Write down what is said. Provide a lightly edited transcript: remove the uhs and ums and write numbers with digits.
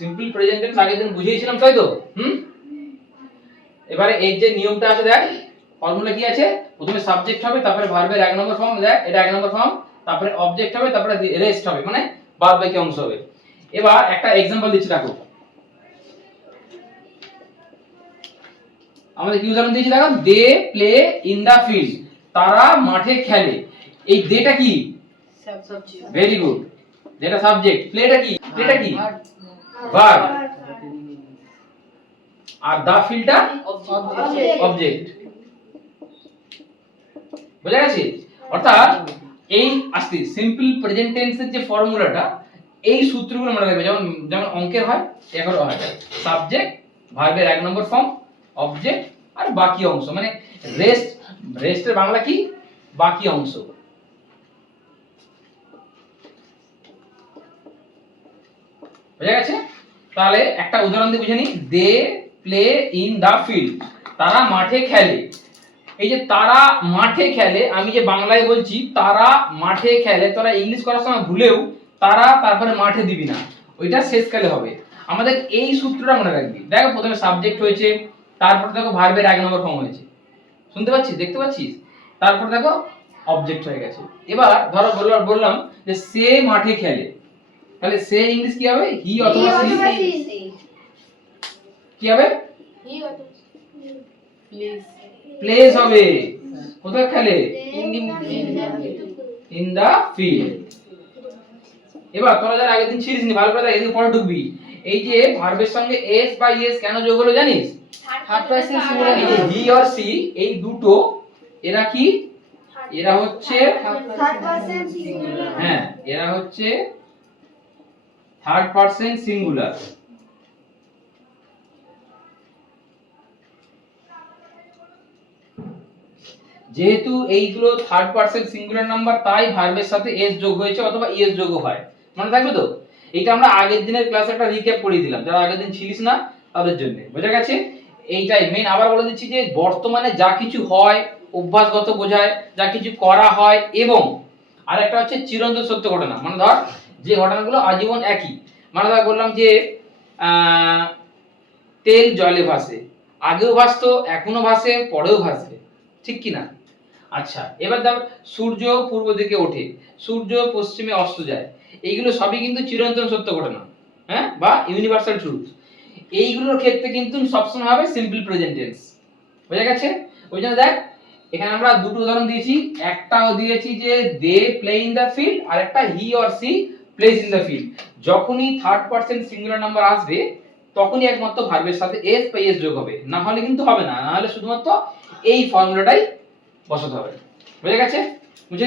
Simple present tense আগের দিন বুঝিয়েছিলাম তাই তো। এবারে এই যে নিয়মটা আছে দেখ, ফর্মুলা কি আছে, প্রথমে সাবজেক্ট হবে, তারপরে ভার্বের এক নম্বর ফর্ম, দেখ এটা এক নম্বর ফর্ম, তারপরে অবজেক্ট হবে, তারপরে রেস্ট হবে, মানে বাদ বাকি অংশ হবে। এবার একটা एग्जांपल দিচ্ছি দেখো, আমাদের কি উদাহরণ দিয়েছি দেখো, they play in the field, তারা মাঠে খেলে। এই দেটা কি, ভেরি গুড, যেটা সাবজেক্ট, প্লেটা কি, প্লেটা কি ভার্ব, আর দা ফিল্ডটা অবজেক্ট। বুঝা গেছে? অর্থাৎ এই আসছে সিম্পল প্রেজেন্ট টেন্সের যে ফর্মুলাটা, এই সূত্রগুলো মনে রাখবে, যেমন যেমন অঙ্কের হয় এখানেও হয়, সাবজেক্ট, ভার্বের এক নম্বর ফর্ম, অবজেক্ট আর বাকি অংশ, মানে রেস্ট, রেস্টের বাংলা কি, বাকি অংশ। বুঝা গেছে? তাহলে একটা উদাহরণ দিয়ে বুঝে নি, they play in the field, তারা মাঠে খেলে। এই যে তারা মাঠে খেলে, আমি যে বাংলায় বলছি তারা মাঠে খেলে, তোরা ইংলিশ করার সময় ভুলেও তারা তারপরে মাঠে দিবি না, ওইটা শেষকালে হবে। আমাদের এই সূত্রটা মনে রাখবি। দেখো প্রথমে সাবজেক্ট হয়েছে, তারপর দেখো ভার্বের এক নম্বর ফর্ম হয়েছে, শুনতে পাচ্ছিস, দেখতে পাচ্ছিস, তারপর দেখো অবজেক্ট হয়ে গেছে। এবার ধরো বললাম যে সে মাঠে খেলে, তাহলে সে ইংলিশ কি হবে, হি অথবা সি, কি হবে, প্লেস হবে। কোথায় খেলে, ইন দা ফিল্ড। এবার তোরা যারা আগের দিন ছিলিস নি, ভালো করে দেখ, এদিকে পরে ঢুকবি। এই যে ভার্বের সঙ্গে এস বা ইএস কেন যোগ হলো জানিস, থার্ড পারসন সিঙ্গুলার, এই যে হি অর সি, এই দুটো এরা কি, এরা হচ্ছে থার্ড পারসন সিঙ্গুলার, হ্যাঁ এরা হচ্ছে থার্ড পারসন সিঙ্গুলার। যেহেতু এইগুলো থার্ড পারসন সিঙ্গুলার নাম্বার, তাই ভার্বের সাথে এস যোগ হয়েছে অথবা ইএস যোগ হয়, মনে থাকবে তো। এটা আমরা আগের দিনের ক্লাসে একটা রিক্যাপ করে দিলাম, যারা আগের দিন ছিলিস না তাদের জন্য। বোঝা গেছে? এইটাই মেইন। আবার বলে দিচ্ছি যে বর্তমানে যা কিছু হয় অভ্যাসগত বোঝায়, যা কিছু করা হয়, এবং আরেকটা হচ্ছে চিরন্তন সত্য ঘটনা, মানে ধর যে ঘটনাগুলো আজীবন একই, মানে ধর বললাম যে তেল জলে ভাসে, আগেও ভাসতো, এখনো ভাসে, পরেও ভাসবে, ঠিক কি না? আচ্ছা, এবার দাও, সূর্য পূর্ব দিকে ওঠে, সূর্য পশ্চিমে অস্ত যায়, এইগুলো সবই কিন্তু চিরন্তন সত্য ঘটনা, হ্যাঁ, বা ইউনিভার্সাল ট্রুথ। এইগুলোর ক্ষেত্রে কিন্তু সবসময় হবে সিম্পল প্রেজেন্ট টেন্স। বুঝা গেছে? ওই জন্য দেখ এখানে আমরা দুটো উদাহরণ দিয়েছি, একটাও দিয়েছি যে they play in the field, আর একটা he or she plays in the field. যখনই থার্ড পারসন সিঙ্গুলার নাম্বার আসবে, তখনই একমাত্র ভার্বের সাথে এস বা এস যোগ হবে, না হলে কিন্তু হবে না, না হলে শুধুমাত্র এই ফর্মুলাটাই বসাতে হবে। বুঝে গেছে? বুঝে